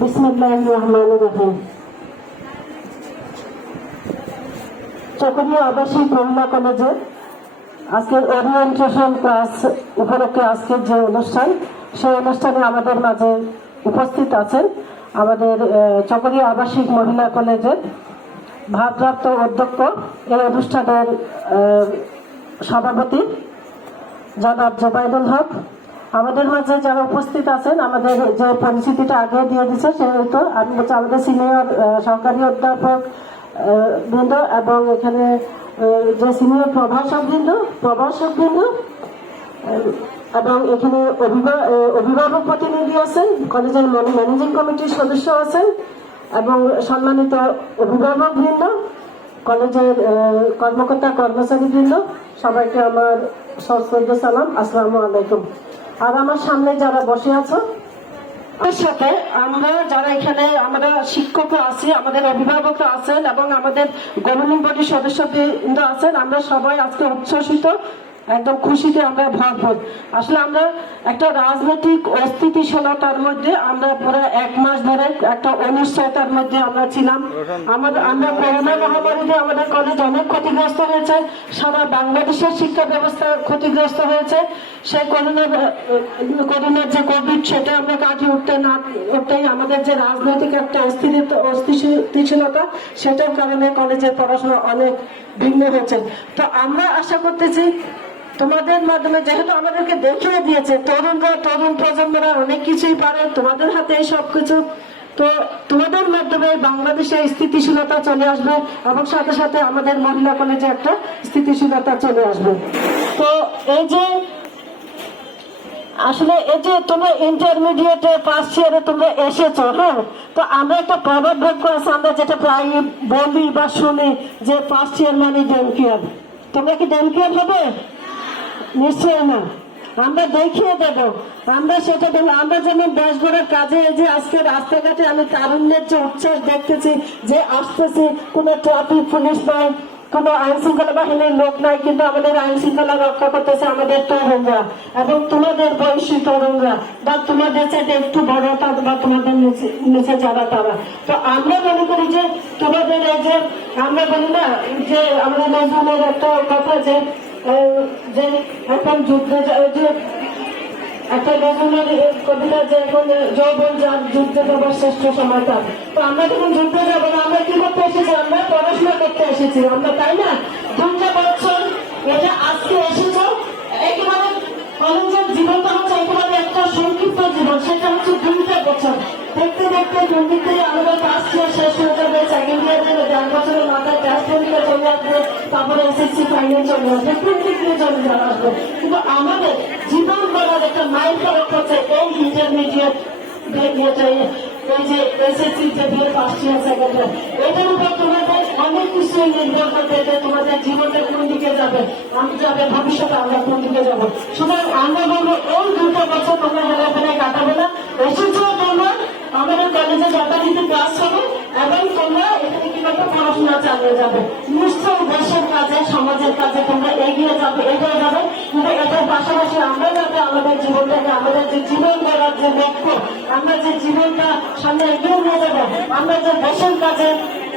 বিসমিল্লাহির রহমানির রহিম। চকরিয়া আবাসিক মহিলা কলেজে আজকের ওরিয়েন্টেশন ক্লাস উপলক্ষে আজকের যে অনুষ্ঠান, সেই অনুষ্ঠানে আমাদের মাঝে উপস্থিত আছেন আমাদের চকরিয়া আবাসিক মহিলা কলেজের ভারপ্রাপ্ত অধ্যক্ষ, এই অনুষ্ঠানের সভাপতি জনাব জোবাইদুল হক। আমাদের মাঝে যারা উপস্থিত আছেন, আমাদের যে পরিচিতিটা আগে দিয়ে দিচ্ছে সেহেতু আমি হচ্ছে আমাদের সিনিয়র সহকারী অধ্যাপক বৃন্দ এবং এখানে যে সিনিয়র প্রভাষক বৃন্দ এবং এখানে অভিভাবক প্রতিনিধি আছেন, কলেজের ম্যানেজিং কমিটির সদস্য আছেন এবং সম্মানিত অভিভাবক বৃন্দ, কলেজের কর্মকর্তা কর্মচারী বৃন্দ, সবাইকে আমার সশ্রদ্ধ সালাম, আসসালামু আলাইকুম। আর আমার সামনে যারা বসে আছো সাথে আমরা যারা এখানে আমরা শিক্ষকরা আছি, আমাদের অভিভাবকরা আছেন এবং আমাদের গভর্নিং বডির সদস্যবৃন্দ আছেন, আমরা সবাই আজকে উচ্ছ্বসিত, একদম খুশিতে আমরা ভরপুর। আসলে আমরা একটা রাজনৈতিক অস্থিতিশীলতার মধ্যে আমরা পুরো এক মাস ধরে একটা অনিশ্চয়তার মধ্যে আমরা ছিলাম। আমরা করোনা মহামারীতে আমাদের কলেজ অনেক ক্ষতিগ্রস্ত হয়েছে, সারা বাংলাদেশের শিক্ষা ব্যবস্থা ক্ষতিগ্রস্ত হয়েছে। সেই করোনার যে কোভিড, সেটা আমরা কাটিয়ে উঠতেই আমাদের যে রাজনৈতিক একটা অস্থিতিশীলতা, সেটার কারণে কলেজের পড়াশোনা অনেক ভিন্ন হয়েছে। তো আমরা আশা করতেছি তোমাদের মাধ্যমে, যেহেতু আমাদেরকে দেখিয়ে দিয়েছে তরুণ প্রজন্মরা অনেক কিছুই পারে, তোমাদের হাতে সব কিছু, তো তোমাদের মাধ্যমে বাংলাদেশে স্থিতিশীলতা চলে আসবে এবং সাথে সাথে আমাদের মহিলা কলেজে একটা স্থিতিশীলতা চলে আসবে। তো এই যে আসলে এই যে তোমরা ইন্টারমিডিয়েটে ফার্স্ট ইয়ারে তোমরা এসেছো, হ্যাঁ, তো আমরা একটা প্রভাব বাক্য আছে, আমরা যেটা প্রায় বলি বা শুনি যে ফার্স্ট ইয়ার মানে ড্যামকেয়ার। তোমরা কি ড্যামকেয়ার হবে? নিশ্চয় না, আমরা দেখিয়ে দেব। আমরা সেটা দেবো। আমরা যেমন দেশ গড়ার কাজে, যে আজকে রাস্তাঘাটে আমি তারুণ্যের যে উচ্ছ্বাস দেখতেছি, যে আসতেছি, কোনো ট্রাফিক পুলিশ নাই, কোন আইন শৃঙ্খলা বাহিনীর লোক নাই, কিন্তু আমাদের আইন শৃঙ্খলা রক্ষা করতেছে আমাদের তরুণরা এবং তোমাদের বয়সী তরুণরা বা তোমাদের চাইতে একটু বড় বা তোমাদের নিচে যারা তারা। তো আমরা মনে করি যে তোমাদের এই যে আমরা বলি না যে আমাদের নজরুলের একটা কথা যে এখন যুদ্ধে যে একটা নজরুলের কবিতা যে এখন যৌবন যার যুদ্ধে যাবার শ্রেষ্ঠ সময় তার। তো আমরা যখন যুদ্ধে যাবো না, আমরা কি করতে এসেছি? আমরা পড়াশোনা করতে এসেছি, আমরা তাই না? 2টা বছর এটা আজকে এসেছো, একেবারে কলেজের জীবনটা হচ্ছে একেবারে একটা সংক্ষিপ্ত জীবন, সেটা হচ্ছে 2টা বছর। দেখতে দেখতে কোন দিক থেকে আমাদের ফার্স্ট ইয়ার শেষ হয়ে যাবে, সেকেন্ড ইয়ার যাবে, 1 বছরের মাথায় টেস্ট পরীক্ষা চলে আসবে, তারপরে এসএসসি ফাইনাল চলে আসবে, কোন দিক দিয়ে চলে যাওয়া আসবে। কিন্তু আমাদের জীবন গড়ার একটা মাইল ফলক হচ্ছে এই ইন্টারমিডিয়েট, এই যে এসএসসি যে ফার্স্ট ইয়ার সেকেন্ড ইয়ার, এটার উপর তোমাদের অনেক কিছু নির্ভর করতে, যে তোমাদের জীবনটা কোন দিকে যাবে, ভবিষ্যতে আমরা কোন দিকে যাবো। সুতরাং আমরা বলবো এই 2টা বছর তোমরা হেলাফেলায় কাটাবে না। এসেছো তোমরা আমাদের কলেজে যথারীতি ক্লাস হবে এবং তোমরা এখানে কিভাবে পড়াশোনা চালিয়ে যাবে। নিশ্চয় দেশের কাজে, সমাজের কাজে তোমরা এগিয়ে যাবে। কিন্তু এটার পাশাপাশি আমরা যাতে আমাদের জীবনটাকে, আমাদের যে জীবন গড়ার যে লক্ষ্য, আমরা যে জীবনটা সামনে এগিয়ে নিয়ে যাবো, আমরা যে দেশের কাজে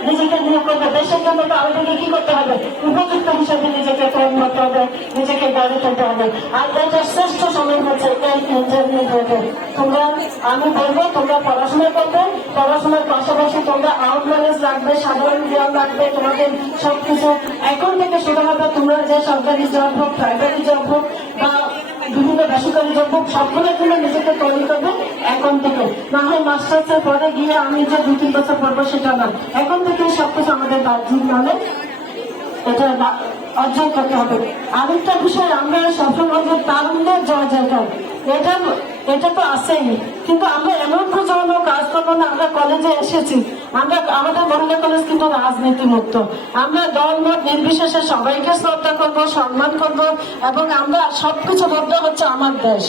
নিজেকে নিয়োগ করবো, দেশের জন্য তো আমাদেরকে কি করতে হবে? উপযুক্ত হিসেবে নিজেকে তৈরি করতে হবে, নিজেকে গড়ে তুলতে হবে। আর এটার শ্রেষ্ঠ সময় হচ্ছে এই ইন্টারমিডিয়েটে। তোমরা, আমি বলবো তোমরা পড়াশোনা করবে, পড়াশোনার পাশাপাশি তোমরা আউট নলেজ রাখবে, সাধারণ জ্ঞান রাখবে, তোমাদের সবকিছু এখন থেকে শুরু হবে। তোমরা যে সরকারি জব হোক, প্রাইমারি জব হোক বা বিভিন্ন বেসরকারি জব হোক, সবগুলোর জন্য নিজেকে তৈরি করবে এখন থেকে। না হয় মাস্টার্সের পরে গিয়ে আমি যে 2-3 বছর পড়বো সেটা না, এখন থেকে সবকিছু আমাদের বাহ্যিক নলেজ এটা অর্জন করতে হবে। আরেকটা বিষয়, আমরা সবসময় যে তারুণ্যের জয় জয়কার, এটা তো আছেই, কিন্তু আমরা এমন প্রজন্ম কাজ করবো না। আমরা কলেজে এসেছি, আমাদের মহিলা কলেজ কিন্তু রাজনীতি মুক্ত। আমরা দল মত নির্বিশেষে সবাইকে শ্রদ্ধা করবো, সম্মান করবো এবং আমরা সবকিছু বলতে হচ্ছে আমার দেশ,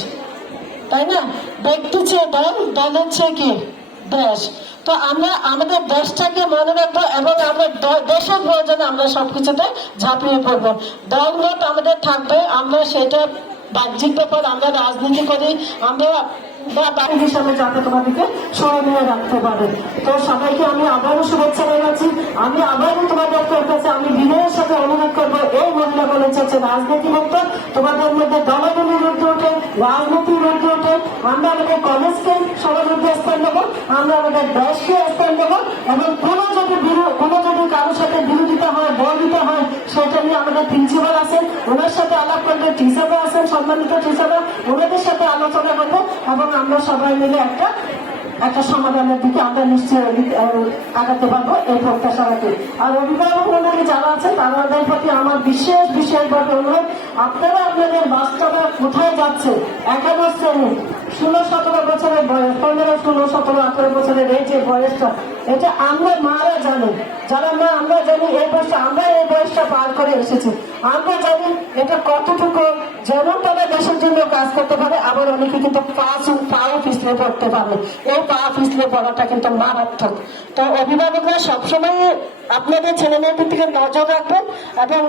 তাই না? ব্যক্তি চেয়ে দল, দলের চেয়ে কি দেশ। তো আমরা আমাদের দেশটাকে মনে রাখবো এবং আমরা দেশের প্রয়োজনে আমরা সবকিছুতে ঝাঁপিয়ে পড়বো। দলমত আমাদের থাকবে, আমরা সেটা বাহ্যিক ব্যাপার, আমরা রাজনীতি করি, আমরা বা দায়ী হিসাবে যাতে তোমাদেরকে স্মরণীয় রাখতে পারে। তো সবাইকে আমি আবারও শুভেচ্ছা জানাচ্ছি। আমি আবারও তোমাদের কাছে আমি বিনয়ের সাথে অনুরোধ করবো, এই মহিলা কলেজ হচ্ছে রাজনীতি মুক্ত। তোমাদের মধ্যে দলাদলির ঊর্ধ্বে ওঠে, রাজনীতির ঊর্ধ্বে ওঠে। আমরা আমাদের কলেজকে সবার ঊর্ধ্বে স্থান দেবো, আমরা আমাদের দেশকে স্থান দেবো, এবং কোনো যদি কারোর সাথে বিরোধিতা হয়, বর্ধিতা হয়, সেটা নিয়ে আমাদের প্রিন্সিপাল আছেন, ওনার সাথে আলাপ করবে, টিচাররা আছেন, সম্মানিত টিচাররা, ওনাদের সাথে আলোচনা করবো, এবং আমরা সবাই মিলে একটা সমাধানের দিকে আমরা নিশ্চয়ই আগাতে পারবো এই প্রত্যাশা রাখি। আর অভিভাবক মন্ডলী যারা আছে তাদের প্রতি আমার বিশেষভাবে অনুরোধ, আপনারা আপনাদের বাচ্চারা কোথায় যাচ্ছে, একাদশ শ্রেণী 16-17 বছরের বয়স, 15-16-17-18 বছরের এই যে বয়সটা, এটা আমরা মারা জানি, যারা মা আমরা জানি এই বয়সটা, আমরা এই বয়সটা পার করে এসেছি, আমরা জানি এটা কতটুকু, যেমন তারা দেশের জন্য কাজ করতে পারে, আবার অনেকে কিন্তু পাও পিছলে পড়তে পারে। এই পা পিছলে পড়াটা কিন্তু মারাত্মক। তো অভিভাবকরা সবসময় আপনাদের ছেলে মেয়েদের দিকে নজর রাখবেন, এবং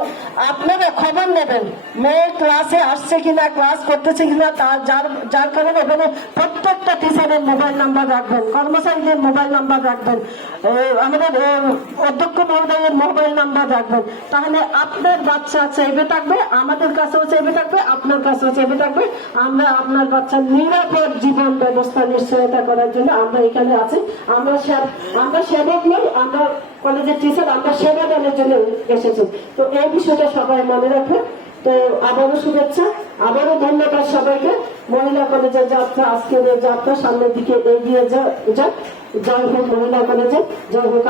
আপনারা খবর নেবেন মেয়ে ক্লাসে আসছে কিনা, ক্লাস করতেছে কিনা, যার কারণে এখানে প্রত্যেকটা টিচারের মোবাইল নাম্বার রাখবেন, কর্মচারীদের মোবাইল নাম্বার রাখবেন, আমাদের অধ্যক্ষ মহোদয়ের মোবাইল নাম্বার রাখবেন। তাহলে আপনার বাচ্চা চাইবে থাকবে, আমাদের কাছেও চাইবে থাকবে, আপনার কাছেও চাইবে থাকবে। আমরা আপনার বাচ্চার নিরাপদ জীবন ব্যবস্থা নিশ্চয়তা করার জন্য আমরা এখানে আছি। আমরা সেবক নই, আমরা কলেজের টিচার, আমরা সেবা দানের জন্য এসেছি। তো এই বিষয়টা সবাই মনে রাখবেন। তো আবারও শুভেচ্ছা, আবারও ধন্যবাদ সবাইকে। মহিলা কলেজের যাত্রা, আজকের এই যাত্রা সামনের দিকে এগিয়ে যাক। জয় হোক মহিলা কলেজে, জয় হোক।